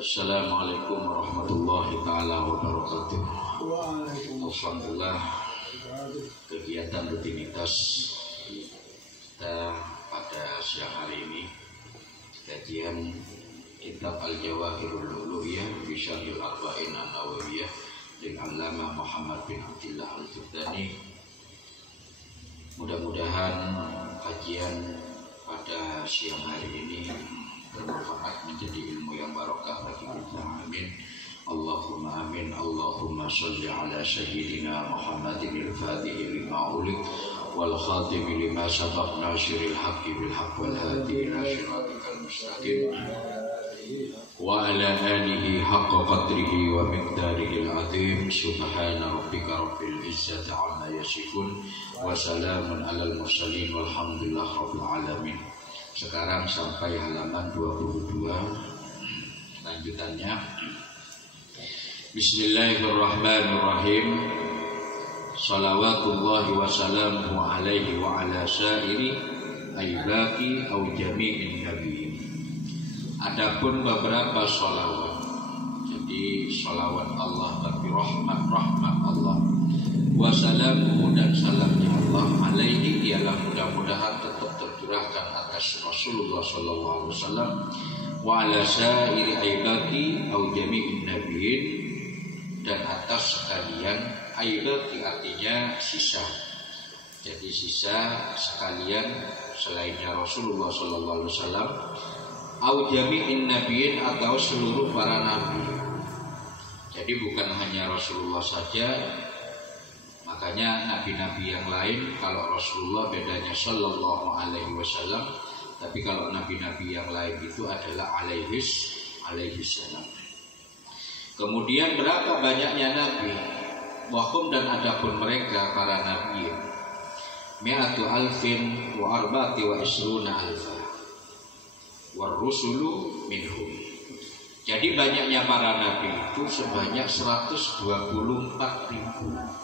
Assalamualaikum warahmatullahi taala wabarakatuh. Alhamdulillah, kegiatan rutinitas kita pada siang hari ini kajian kitab Al-Jawahirul Lu'lu'iyah bi Syarhil Arba'in An-Nawawiyah dengan Allamah Muhammad bin Abdullah Al-Jurdani. Mudah-mudahan kajian pada siang hari ini bermanfaat, menjadi ilmu yang barokah bagi kita. Amin. Allahumma amin. Allahumma sholli ala sayyidina Muhammadin al-Fatihi lima ulik wal khatimi lima sabaq nasiril haqqi bil haqq wal hadi ila siratikal mustaqim wa ala alihi haqqa qadrihi wa miqdarihi al-azim. Subhana rabbika rabbil izzati amma yasifun wa salamun alal mursalin walhamdulillahi rabbil alamin. Sekarang sampai halaman 22 lanjutannya. Bismillahirrahmanirrahim. Salawatullahi wa salamuhu alaihi wa ala syairi aibaki au jami'in nabiyyin. Adapun beberapa salawat, jadi salawat Allah bagi rahmat Allah, wa salamuhu dan salamnya Allah alaihi, ialah mudah-mudahan tetap tercurahkan atas Rasulullah sallallahu alaihi wasallam, wa ala syairi aibaki au jami'in nabiyyin, dan atas sekalian aibaki artinya sisa, jadi sisa sekalian selainnya Rasulullah sallallahu alaihi wasallam, au jami'in nabiyyin atau seluruh para nabi. Jadi bukan hanya Rasulullah saja. Makanya nabi-nabi yang lain, kalau Rasulullah bedanya sallallahu alaihi wasallam, tapi kalau nabi-nabi yang lain itu adalah alaihi salam. Kemudian berapa banyaknya nabi? Wahum, dan adapun mereka para nabi, mi'atu alfin wa arba'ati wa isruna alfa war rusulu minhum. Jadi banyaknya para nabi itu sebanyak 124.000.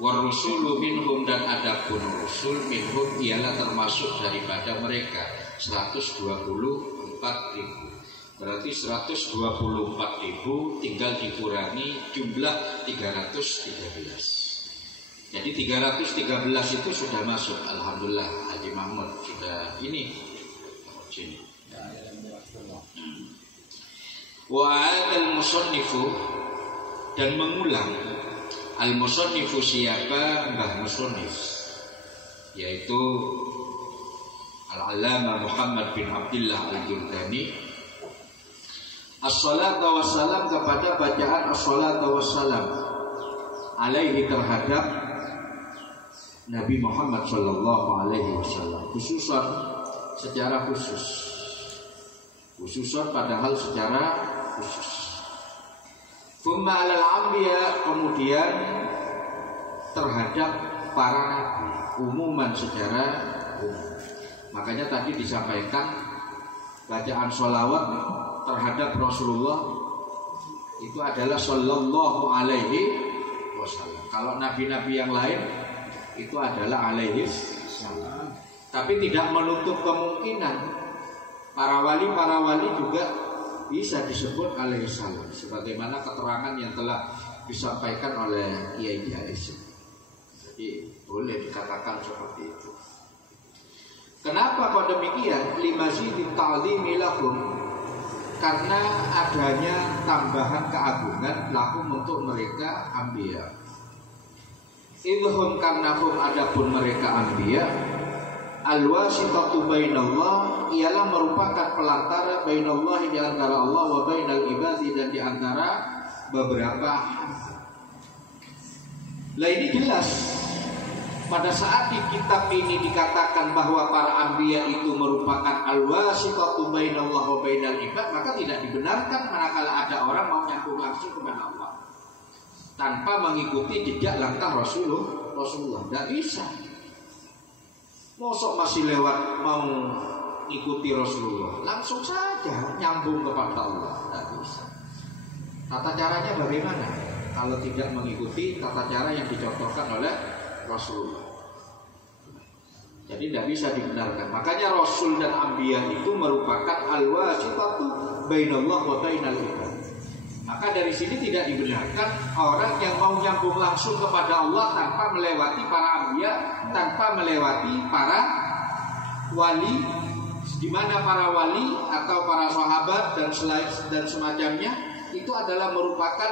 Warusulu minhum, dan adapun rusul minhum ialah termasuk daripada mereka 124.000. Berarti 124.000 tinggal dikurangi jumlah 313. Jadi 313 itu sudah masuk. Alhamdulillah, Haji Mahmud sudah ini sini. Wa al musannifu, dan mengulang. Al-Musannifu, siapa Mbah Musannif? Yaitu Al-Allamah Muhammad bin Abdullah Al-Jurdani. As-salatu wassalam, kepada bacaan as-salatu wassalam alaihi, terhadap Nabi Muhammad sallallahu alaihi wasallam, khususan secara khususan padahal secara khusus. Thumma alal anbiya, kemudian terhadap para nabi umuman, secara umum. Makanya tadi disampaikan bacaan sholawat terhadap Rasulullah itu adalah sallallahu alaihi wasallam. Kalau nabi-nabi yang lain itu adalah alaihi salam. Tapi tidak menutup kemungkinan para wali juga bisa disebut alaihi salam, sebagaimana keterangan yang telah disampaikan oleh Kiai Jais. Jadi boleh dikatakan seperti itu. Kenapa kok demikian? Limazidit ta'zimi lahum, karena adanya tambahan keagungan lahum untuk mereka anbiya. Idhum, karena hum adapun mereka anbiya, al-wasitatu bainallah, ialah merupakan pelantara bainallah, di antara Allah, wa bainal ibadi, dan di antara beberapa hamba. Lah ini jelas pada saat di kitab ini dikatakan bahwa para anbiya itu merupakan al-wasitatu bainallah wa bainal ibad, maka tidak dibenarkan manakala ada orang mau nyambung langsung kepada Allah tanpa mengikuti jejak langkah Rasulullah. Tidak bisa. Mosok masih lewat mau ikuti Rasulullah, langsung saja nyambung kepada Allah. Tidak bisa. Tata caranya bagaimana? Kalau tidak mengikuti tata cara yang dicontohkan oleh Rasulullah. Jadi tidak bisa dibenarkan. Makanya Rasul dan Anbiya itu merupakan al-wasitatu bainallah wa bainal ibad. Maka dari sini tidak dibenarkan orang yang mau nyambung langsung kepada Allah tanpa melewati para Anbiya, tanpa melewati para wali, di mana para wali atau para sahabat dan semacamnya itu adalah merupakan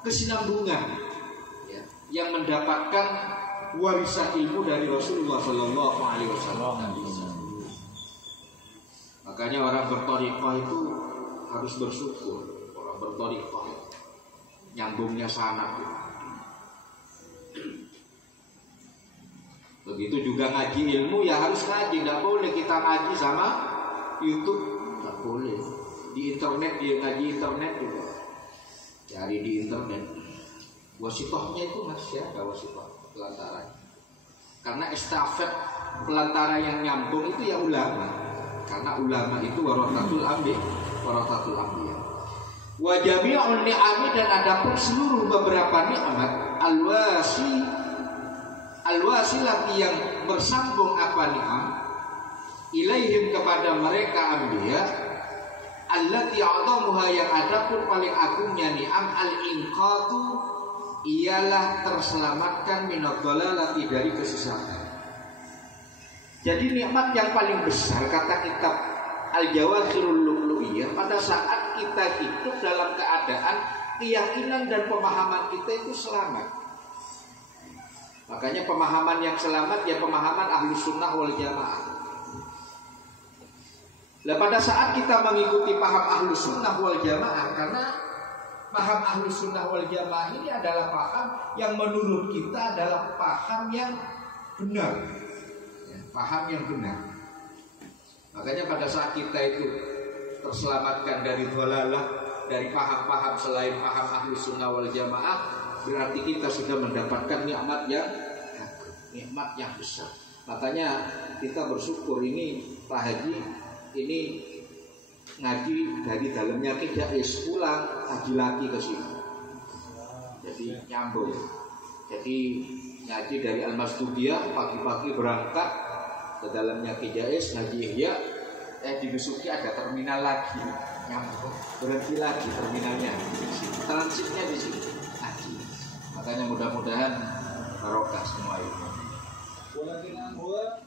kesinambungan ya, yang mendapatkan warisan ilmu dari Rasulullah Shallallahu Alaihi Wasallam. Makanya orang berthariqah itu harus bersyukur. Orang berthariqah nyambungnya sanad. Begitu juga ngaji ilmu ya harus ngaji. Tidak boleh kita ngaji sama YouTube, tidak boleh. Di internet dia ngaji internet juga. Cari di internet. Wasitohnya itu masih ada wasitoh pelantara. Karena estafet pelantara yang nyambung itu ya ulama. Karena ulama itu warathatul anbiya. Wa jami'un ni'ami, dan adapun seluruh beberapa nikmat alwasilah yang bersambung apa ni'am ilaihim kepada mereka anbiya allati a'dhamuha, yang adapun paling agungnya ni'am al-inqatu ialah terselamatkan minad dhalalati, dari kesesatan. Jadi nikmat yang paling besar, kata kitab Al-Jawahirul Lu'lu'iyah, pada saat kita hidup dalam keadaan keyakinan dan pemahaman kita itu selamat. Makanya pemahaman yang selamat ya pemahaman Ahlus Sunnah wal Jamaah. Nah, pada saat kita mengikuti paham Ahlus Sunnah wal Jamaah, karena paham Ahlus Sunnah wal Jamaah ini adalah paham yang menurut kita adalah paham yang benar ya, paham yang benar. Makanya pada saat kita itu terselamatkan dari dhalalah, dari paham-paham selain paham Ahlus Sunnah wal Jamaah, berarti kita sudah mendapatkan nikmat yang agung, nikmat yang besar. Makanya kita bersyukur ini Pak Haji ini ngaji dari dalamnya Kidais, pulang ngaji lagi ke sini. Jadi nyambung. Jadi ngaji dari Al-Masdudiyah, pagi-pagi berangkat ke dalamnya Kidais ngaji Ihya, dimasuki ada terminal lagi, nyambung. Berhenti lagi terminalnya. Transitnya di sini. Ngaji. Makanya mudah-mudahan barokah semua itu. Walakin huwa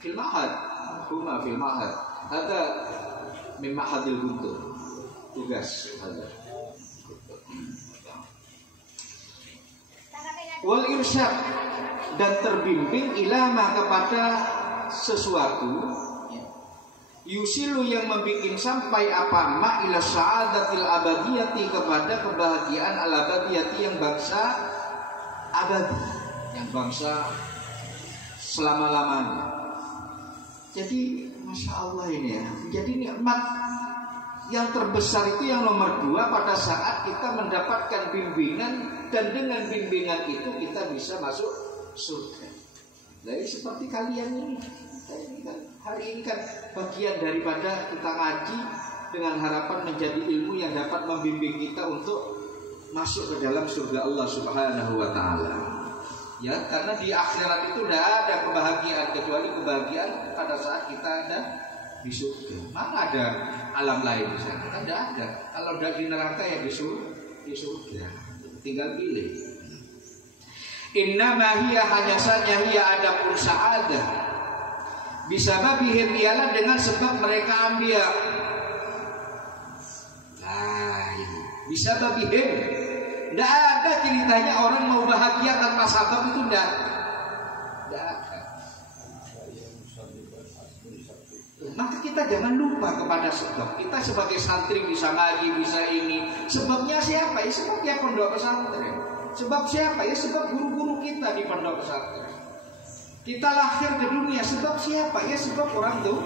fil mahad. Huma fil mahad. Ada min mahadil guntur. Tugas ada. Wal irsyad, dan terbimbing ilama kepada sesuatu yusilu yang membikin sampai apa ma ila sa'adatil abadiyati, kepada kebahagiaan al abadiyati yang bangsa abadi, yang bangsa selama-lamanya. Jadi Masya Allah ini ya, menjadi nikmat yang terbesar itu yang nomor 2 pada saat kita mendapatkan bimbingan, dan dengan bimbingan itu kita bisa masuk surga. Jadi seperti kalian ini kan, hari ini kan bagian daripada kita ngaji dengan harapan menjadi ilmu yang dapat membimbing kita untuk masuk ke dalam surga Allah Subhanahu wa Ta'ala. Ya, karena di akhirat itu tidak ada kebahagiaan kecuali kebahagiaan pada saat kita ada di surga. Mana ada alam lain di sana? Tidak ada. Kalau tidak di neraka ya di surga. Tinggal pilih. Innama hiya, hanya saja hiya adapun sa'adah bisababihim, ialah dengan sebab mereka anbiya. Nah ini bisababihim. Tidak ada ceritanya orang mau bahagia tanpa sabab, itu tidak ada. Maka kita jangan lupa kepada sebab. Kita sebagai santri bisa ngaji, bisa ini. Sebabnya siapa? Ya sebabnya pondok pesantren. Sebab siapa? Ya sebab guru-guru kita di pondok pesantren. Kita lahir ke dunia, sebab siapa? Ya sebab orang tua.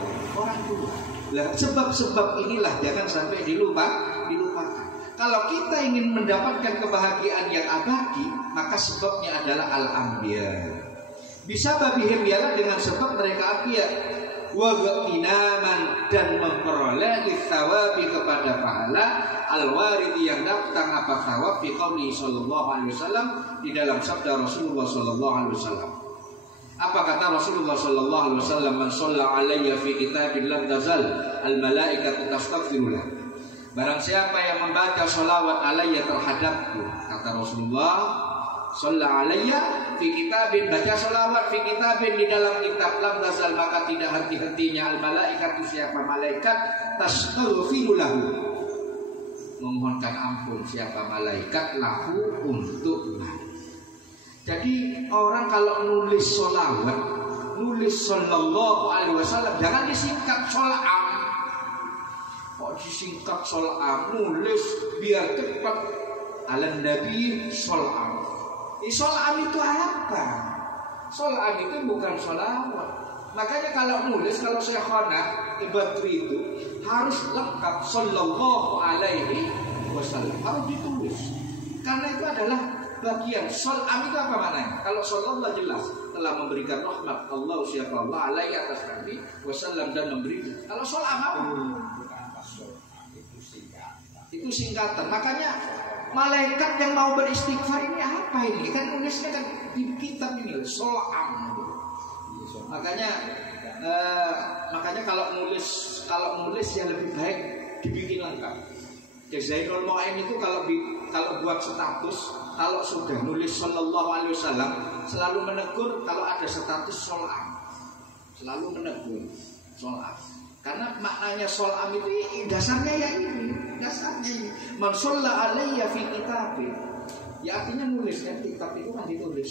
Lah, sebab-sebab inilah jangan sampai dilupakan. Kalau kita ingin mendapatkan kebahagiaan yang abadi, maka sebabnya adalah al-anbiya. Bisa babihim, ialah dengan sebab mereka anbiya. Wa ghinaman, dan memperoleh thawabi kepada pahala al-warid yang datang apa thawab fi qauli sallallahu alaihi wasallam, di dalam sabda Rasulullah sallallahu alaihi wasallam. Apa kata Rasulullah sallallahu alaihi wasallam, "Man shalla alayya fi kitabin lam tazal al malaikatu tastaghfiru lahu." Barang siapa yang membaca sholawat alayya terhadapku, kata Rasulullah, shalla alayya fi kitabin, baca sholawat fi kitabin di dalam kitab, lam tazal, maka tidak henti-hentinya al malaikatu, siapa malaikat, tastaghfiru lahu, memohonkan ampun siapa malaikat, lahu, untuknya. Jadi orang kalau nulis sholawat, nulis sallallahu alaihi wasallam, jangan disingkat sholam. Kok disingkat sholam? Nulis biar cepat. Ala nabi sholam. Sholam itu apa? Sholam itu bukan sholawat. Makanya kalau nulis, kalau Syekhona Ibadri itu harus lengkap sallallahu alaihi wasallam, harus ditulis. Karena itu adalah bagian. Sholam itu apa maknanya? Kalau sallallahu jelas telah memberikan rahmat Allah, siapa Allah alaihi atas Nabi wasallam, dan memberikan. Kalau sholam apa? Itu singkatan. Makanya malaikat yang mau beristighfar ini apa ini? Kan nulisnya kan di kitab ini sholam. Makanya kalau nulis yang lebih baik dibikin lengkap. Zainul Mu'ain itu kalau buat status, kalau sudah nulis sallallahu alaihi wasallam, selalu menegur kalau ada status sholam, selalu menegur sholam. Karena maknanya sholam itu dasarnya ya ini, dasarnya ini. Man shalla alayya fi kitabin, ya artinya nulis, kan kitab itu kan ditulis.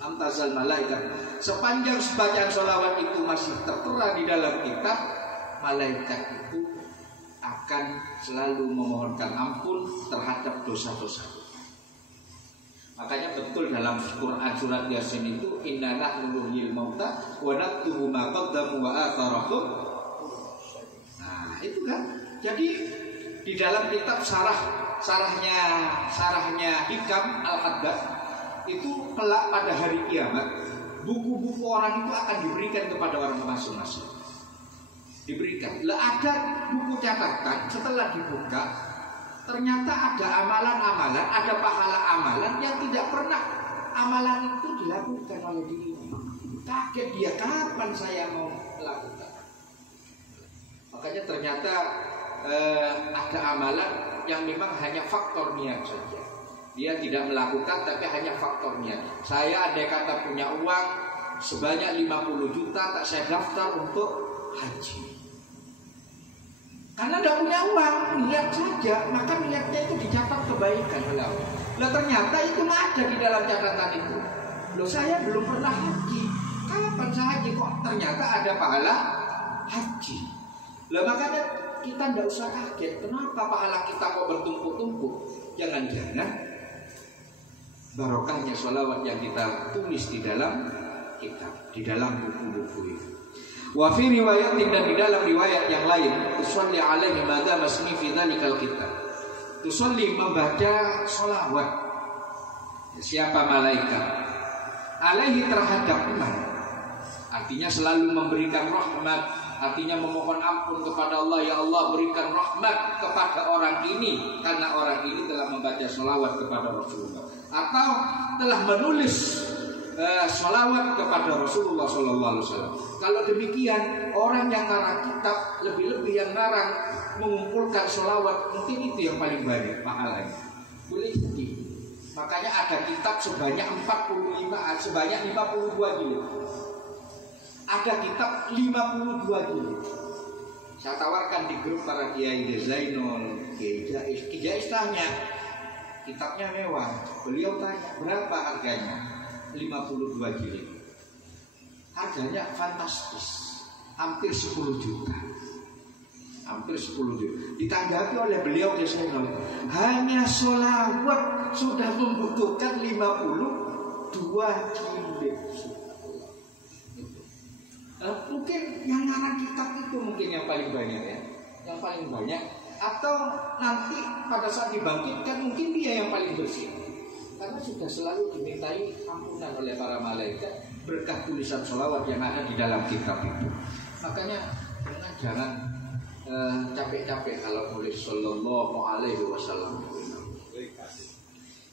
Amtazal malaikat, sepanjang bacaan sholawat itu masih tertera di dalam kitab, malaikat itu akan selalu memohonkan ampun terhadap dosa-dosa. Makanya betul dalam Quran surat Yasin itu, inna nahnu nuhyil mauta wa naktubu ma qaddamu wa atharahum. Nah, itu kan. Jadi di dalam kitab sarahnya Hikam Al-Haddad itu kelak pada hari kiamat, buku-buku orang itu akan diberikan kepada orang masing-masing. Diberikan. Lah ada buku catatan, setelah dibuka ternyata ada amalan-amalan, ada pahala amalan yang tidak pernah amalan itu dilakukan oleh dirinya. Kaget dia, kapan saya mau melakukan? Makanya ternyata ada amalan yang memang hanya faktor niat saja. Dia tidak melakukan tapi hanya faktor niat. Saya andai kata punya uang sebanyak 50 juta, tak saya daftar untuk haji. Karena tidak punya uang, niat saja, maka niatnya itu dicatat kebaikan oleh Allah. Lah ternyata itu ada di dalam catatan itu. Loh, saya belum pernah haji. Kapan saya haji? Kok ternyata ada pahala haji. Lah makanya kita tidak usah kaget. Kenapa pahala kita kok bertumpuk-tumpuk? Jangan-jangan barokahnya sholawat yang kita tulis di dalam kitab, di dalam buku-buku itu. Wa fi riwayatin, dan di dalam riwayat yang lain, tusalli alaihi madza masni fi dzalikal kitab. Tusalli, membaca sholawat siapa malaikat alaihi terhadap iman. Artinya selalu memberikan rahmat, artinya memohon ampun kepada Allah, ya Allah berikan rahmat kepada orang ini karena orang ini telah membaca sholawat kepada Rasulullah, atau telah menulis sholawat kepada Rasulullah SAW. Kalau demikian, orang yang ngarang kitab, lebih-lebih yang ngarang mengumpulkan sholawat, mungkin itu yang paling banyak pahalanya. Boleh jadi. Makanya ada kitab sebanyak 52 jilid. Ada kitab 52 jilid. Saya tawarkan di grup para Kiai Zainul, Kiai Jais tanya, kitabnya mewah. Beliau tanya, berapa harganya? 52 jilid. Harganya fantastis, hampir 10 juta. Hampir 10 juta. Ditanggapi oleh beliau Kiai Zainul, hanya sholawat sudah membutuhkan 52 jilid. Mungkin yang ngarang kitab itu mungkin yang paling banyak ya, yang paling banyak. Atau nanti pada saat dibangkitkan mungkin dia yang paling bersih, karena sudah selalu dimintai ampunan oleh para malaikat berkah tulisan sholawat yang ada di dalam kitab itu. Makanya jangan capek-capek kalau nulis sallallahu alaihi wasallam.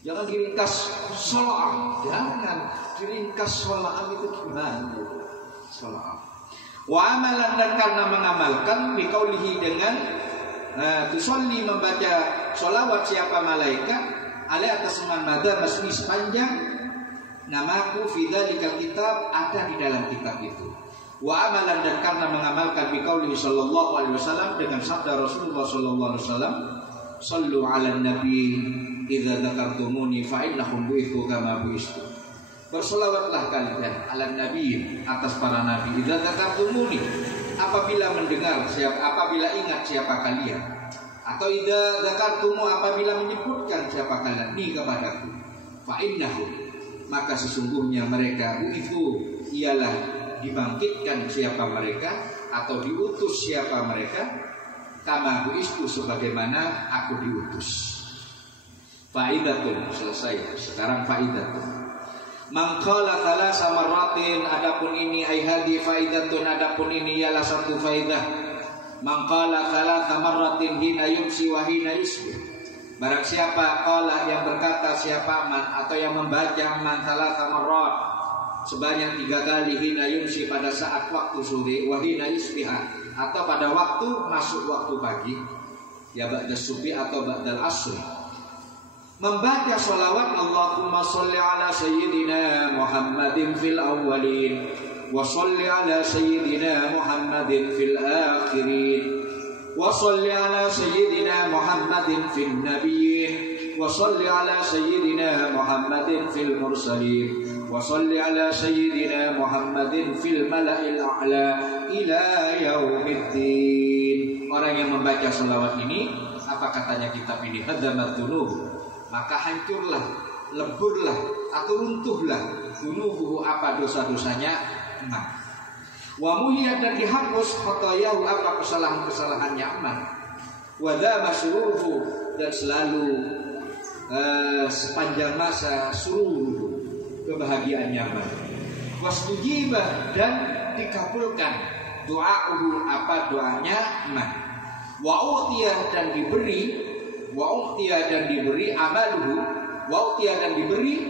Jangan diringkas shola'ah, jangan diringkas shola'ah itu gimana? Shola'ah. Wa amalan, dan karena mengamalkan biqaulihi dengan tusolli membaca sholawat siapa malaikat alai atas man mada masmi sepanjang namaku fi dzalikal kitab ada di dalam kitab itu. Wa amalan, dan karena mengamalkan biqaulihi sallallahu alaihi wasallam dengan sabda Rasulullah sallallahu alaihi wasallam, sallu ala nabi idza dzakartumuni fa innakum bu'ithu kama bu'istu. Bersolawatlah kalian ala nabi atas para nabi idza dzakartumuni apabila mendengar apabila ingat siapa kalian, atau idza dzakartumu apabila menyebutkan siapa kalian ni kepadaku, fa innahum maka sesungguhnya mereka itu ialah dibangkitkan siapa mereka atau diutus siapa mereka, kama bu'istu sebagaimana aku diutus. Faidatun, selesai. Sekarang faidatun. Man qala thalatha marratin, adapun ini ai hadi faidatun, adapun ini ialah satu faidah. Man qala thalatha marratin hina yumsi wa hina yusbih. Barang siapa qala yang berkata siapa man atau yang membaca man thalatha marrat sebanyak 3 kali hina yumsi pada saat waktu sore wa hina yusbih atau pada waktu masuk waktu pagi ya ba'da subuh atau ba'dal asr, membaca sholawat Allahumma sholli ala sayyidina Muhammadin fil awwalin wa sholli ala sayyidina Muhammadin fil akhirin wa sholli ala sayyidina Muhammadin fil nabiyyin wa sholli ala sayyidina Muhammadin fil mursalin wa sholli ala sayyidina Muhammadin fil mala'il a'la ila yaumiddin. Orang yang membaca sholawat ini, apa katanya kitab ini, hadamat dzunub, maka hancurlah, leburlah atau runtuhlah dzunubuhu apa dosa-dosanya. Nah, wa muhiyat, dan dihapus khotoyahu apa kesalahan-kesalahannya aman. Wa dzama syuruhu, dan selalu sepanjang masa suruh kebahagiaannya aman. Wastujibah, dan dikabulkan doa'uhu apa doanya aman. Wa u'tiyah, dan diberi, wa u'tiyah, dan diberi amaluhu, wa u'tiyah, dan diberi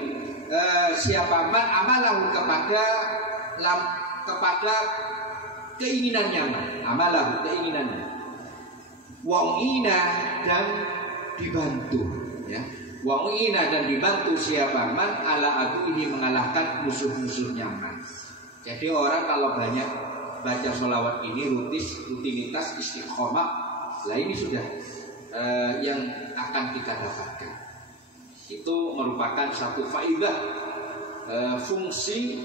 siapa man amalahu kepada keinginannya man, amalahu keinginannya. Wa u'ina, dan dibantu ya. Wa u'ina, dan dibantu siapa man ala aduhi mengalahkan musuh-musuhnya man. Jadi orang kalau banyak baca sholawat ini rutinitas istiqomah, lah ini sudah yang akan kita dapatkan. Itu merupakan satu faidah, fungsi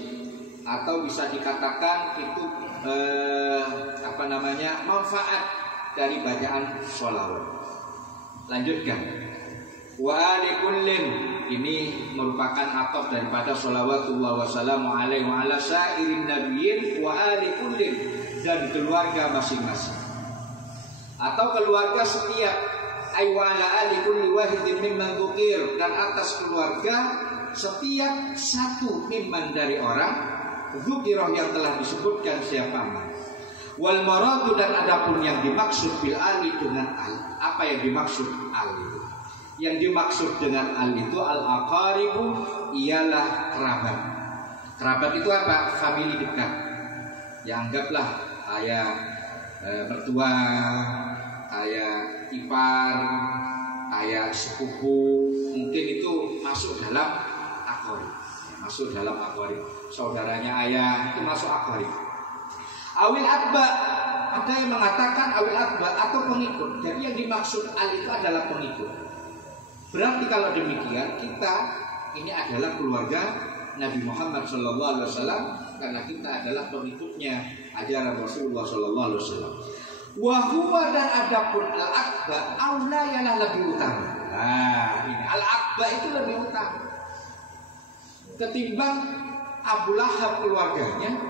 atau bisa dikatakan itu manfaat dari bacaan sholawat. Lanjutkan. Wa ali kullin, ini merupakan ataf daripada sholawatullah wassalamu alaihi wa ala sairin nabiyyin wa ali kullin, dan keluarga masing-masing atau keluarga setiap ay wa ala ali kulli wahidin mimman dzukir, dan atas keluarga setiap satu mimman dari orang dzukirah yang telah disebutkan siapa man. Wal maradu, dan adapun yang dimaksud bil ali dengan al, apa yang dimaksud al itu? Yang dimaksud dengan al itu al-aqaribu, ialah kerabat. Kerabat itu apa? Famili dekat. Ya anggaplah ayah mertua, ayah ipar, ayah sepupu, mungkin itu masuk dalam aqarib. Masuk dalam aqarib. Saudaranya ayah itu masuk aqarib. Awil atba, ada yang mengatakan awil atba atau pengikut. Jadi yang dimaksud al itu adalah pengikut. Berarti kalau demikian kita ini adalah keluarga Nabi Muhammad SAW, karena kita adalah pengikutnya ajaran Rasulullah SAW. Wahwa, dan adapun al-akba aula ialah lebih utama. Nah, ini al-akba itu lebih utama ketimbang Abu Lahab keluarganya,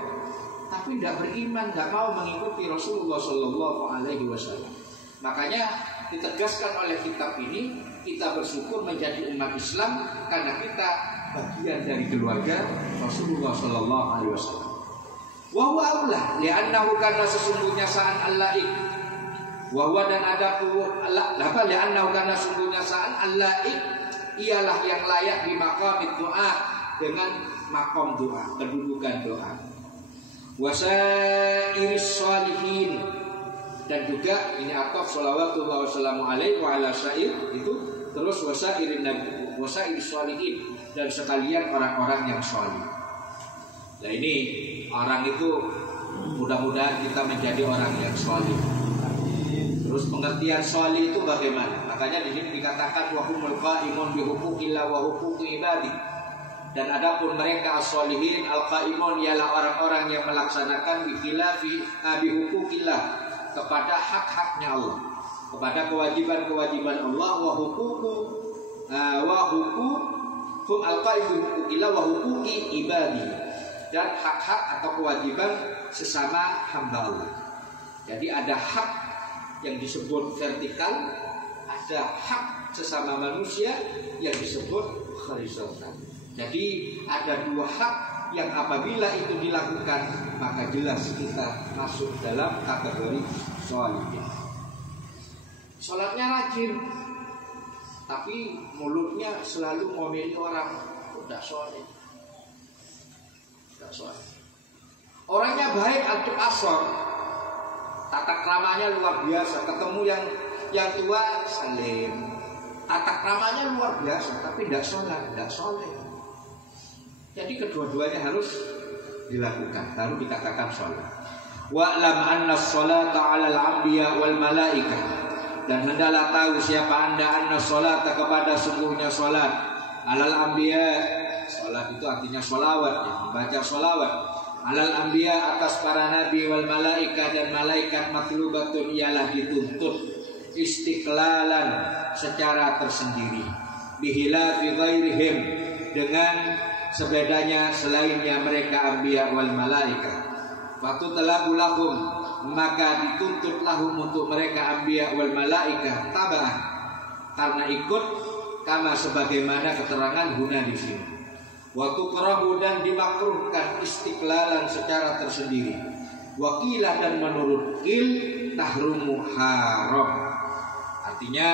tapi tidak beriman, tidak mau mengikuti Rasulullah SAW. Makanya ditegaskan oleh kitab ini, kita bersyukur menjadi umat Islam karena kita bagian dari keluarga Rasulullah SAW. Wa huwa aula li'annahu, karena sesungguhnya sa'an al-laik. Wa huwa, dan ada li'annahu, karena sesungguhnya sa'an al-laik ialah yang layak di maqamid doa, dengan makom doa, kedudukan doa. Wasairis sholihin, dan juga ini ataf sholawatullah wassalamu alaihi wa ala syair itu terus wasairin nabi wasairis sholihin, dan sekalian orang-orang yang sholih. Nah ini orang itu mudah-mudahan kita menjadi orang yang sholih. Terus pengertian sholih itu bagaimana? Makanya di sini dikatakan wa humul qaimun bi huquqillah wa huquqi ibadi. Dan adapun mereka as-sholihin al-qaimun ialah orang-orang yang melaksanakan bi huquqillah, kepada hak-haknya Allah, kepada kewajiban-kewajiban Allah, wa huququm al-qaim bi huquqillah wa huquqi ibadi, dan hak-hak atau kewajiban sesama hamba Allah. Jadi ada hak yang disebut vertikal, ada hak sesama manusia yang disebut horizontal. Jadi ada dua hak yang apabila itu dilakukan maka jelas kita masuk dalam kategori sholihin. Sholatnya rajin, tapi mulutnya selalu ngomeli orang, udah sholih. Orangnya baik aduk asor, tata keramanya luar biasa, ketemu yang tua salim, tata keramanya luar biasa, tapi tidak sholat, tidak sholih. Jadi kedua-duanya harus dilakukan, baru dikatakan sholat. Wa'lam anna sholata 'alal anbiya wal malaikah, dan hendaklah tahu siapa anda anna sholata, kepada sungguhnya sholat, 'alal anbiya, sholat itu artinya sholawat, ya, membaca sholawat, 'alal anbiya, atas para nabi, wal malaikah, dan malaikat, matlubatun ialah dituntut, istiqlalan secara tersendiri, bihilafi ghairihim, dengan sebedanya selainnya mereka anbiya wal malaikah. Waktu telah bulakum, maka dituntut lahum untuk mereka anbiya wal malaikah tabaan, karena ikut, kama sebagaimana keterangan guna di sini. Waktu kerahu, dan dimakruhkan istiqlalan secara tersendiri. Wakilah, dan menurut il tahrumu haram. Artinya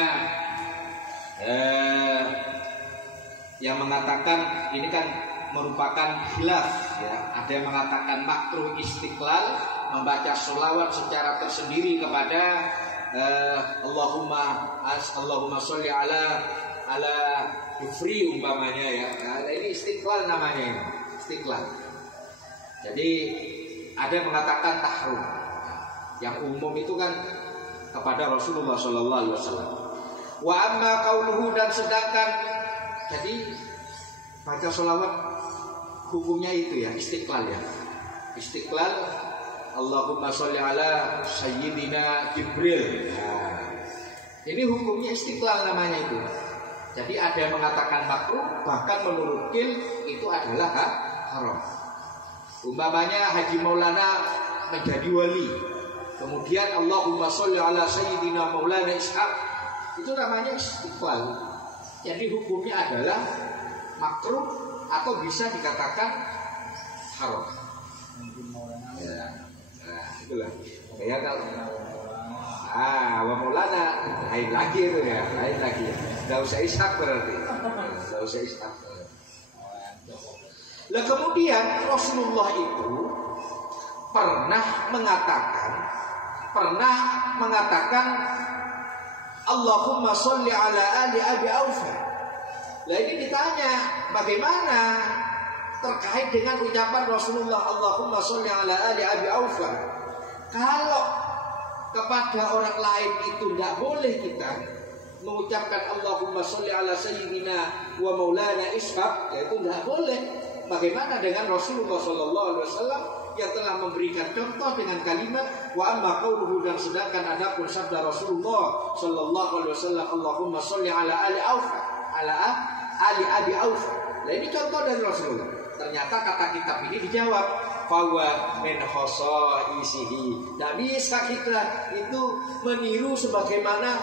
yang mengatakan ini kan merupakan khilaf, ya. Ada yang mengatakan makruh istiqlal, membaca sholawat secara tersendiri kepada Allahumma sholli ala kufri umpamanya, ya. Nah, ini istiqlal namanya ini, istiqlal. Jadi ada yang mengatakan tahrum. Yang umum itu kan kepada Rasulullah sallallahu alaihi wasallam. Wa amma qauluhu, dan sedangkan jadi baca sholawat hukumnya itu ya istiqlal, ya. Istiqlal Allahumma sholli ala sayyidina Jibril. Nah, ini hukumnya istiqlal namanya itu. Jadi ada yang mengatakan makruh, bahkan menurut Qil itu adalah haram. Umpamanya Haji Maulana menjadi wali, kemudian Allahumma sholli ala sayyidina Maulana Ishaq, itu namanya istiqlal. Jadi hukumnya adalah makruh atau bisa dikatakan haram. Ya, nah itulah. Ya kalau wa Maulana lain lagi itu ya, lain lagi. Tidak usah Ishaq berarti. Tidak usah Ishaq. Lah kemudian Rasulullah itu pernah mengatakan Allahumma sholli ala ali Abi Aufa. Lah ini ditanya bagaimana terkait dengan ucapan Rasulullah Allahumma sholli ala ali Abi Aufa. Kalau kepada orang lain itu tidak boleh kita mengucapkan Allahumma sholli ala sayyidina wa maulana Ishaq, yaitu tidak boleh. Bagaimana dengan Rasulullah sallallahu alaihi wasallam yang telah memberikan contoh dengan kalimat wa amma qauluhu, dan sedangkan adapun sabda Rasulullah sallallahu alaihi wasallam Allahumma sholli ala ali Aufa, ala ali Abi Aufa. Nah ini contoh dari Rasulullah. Ternyata kata kitab ini dijawab fawa min khosaisihi. Tidak bisa kita itu meniru sebagaimana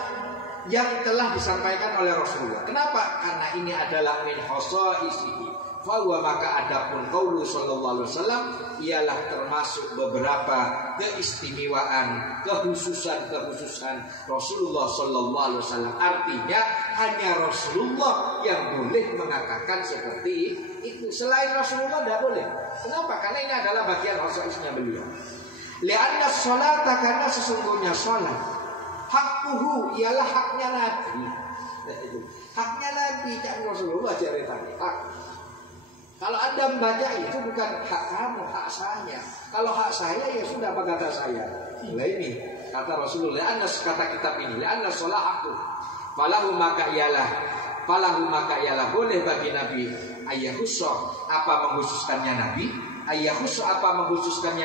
yang telah disampaikan oleh Rasulullah. Kenapa? Karena ini adalah min khosaisihi. Fahuwa maka adapun qaulu sallallahu alaihi wasallam ialah termasuk beberapa keistimewaan, kekhususan Rasulullah sallallahu alaihi wasallam. Artinya hanya Rasulullah yang boleh mengatakan seperti itu. Selain Rasulullah tidak boleh. Kenapa? Karena ini adalah bagian khususnya beliau. Li'anna sholata, karena sesungguhnya sholat hakkuhu ialah haknya Nabi. Haknya Nabi, jangan Rasulullah ceritanya hak. Kalau Anda membaca itu bukan hak kamu, hak saya. Kalau hak saya ya sudah apa kata saya. Nah ini kata Rasulullah, kata kitab ini, li'anna sholat hakku. Falahu maka ialah boleh bagi Nabi ayyahusso apa mengkhususkannya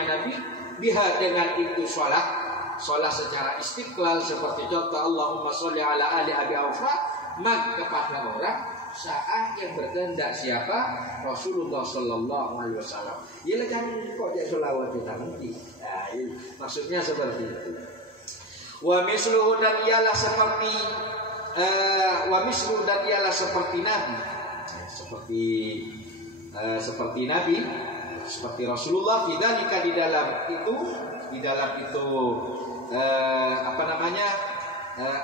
Nabi, biha dengan itu sholat secara istiqlal seperti contoh Allahumma sholli ala ali Abi Aufa, maka kepada orang saat yang berkehendak siapa? Rasulullah sallallahu alaihi wasallam. Ialah jangan kok dia selawat kita nanti. Nah, maksudnya seperti itu. Wa misluhu dan ialah seperti Nabi. Seperti Rasulullah bidzalika di dalam itu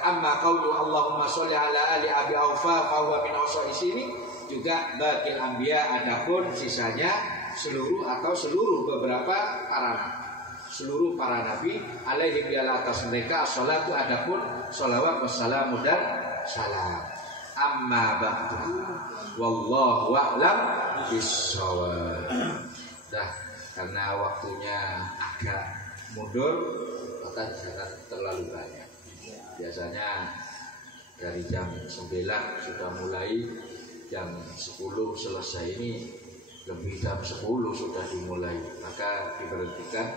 amma qaulu Allahumma sholli ala ali Abi Aufa fa huwa min awsa'is ini juga bakil anbiya, adapun sisanya seluruh beberapa para nabi alaihi bi atas mereka salatu, adapun shalawat wassalamu dan salam. Amma ba'du wallahu a'lam bissawab. Nah, karena waktunya agak mundur maka jangan terlalu banyak. Biasanya dari jam 9 sudah mulai, jam 10 selesai, ini lebih jam 10 sudah dimulai, maka dihentikan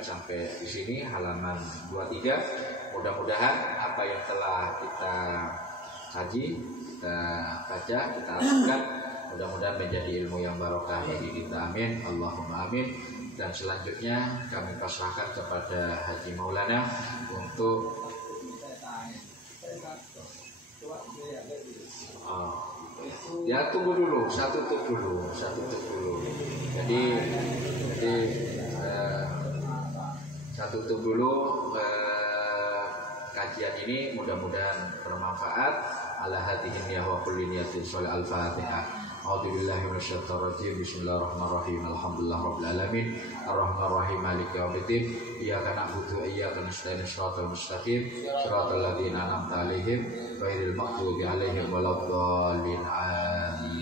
sampai di sini halaman 23. Mudah-mudahan apa yang telah kita kaji, kita baca, kita lakukan, mudah-mudahan menjadi ilmu yang barokah bagi kita. Amin, Allahumma amin. Dan selanjutnya kami pasrahkan kepada Haji Maulana untuk ya tunggu dulu, satu tutup dulu. Jadi satu tutup dulu kajian ini, mudah-mudahan bermanfaat. Ala hadihin ya wa kulli niyatin sholal al-fatihah. A'udzubillahi minasyaitonir rajim. Bismillahirrahmanirrahim. Alhamdulillahirabbil alamin. Arrahmanirrahim. Maliki yaumiddin. Iyyaka na'budu wa iyyaka nasta'in. Shiratal mustaqim. Shiratal ladzina an'amta 'alaihim ghairil maghdubi 'alaihim waladdallin. Amin.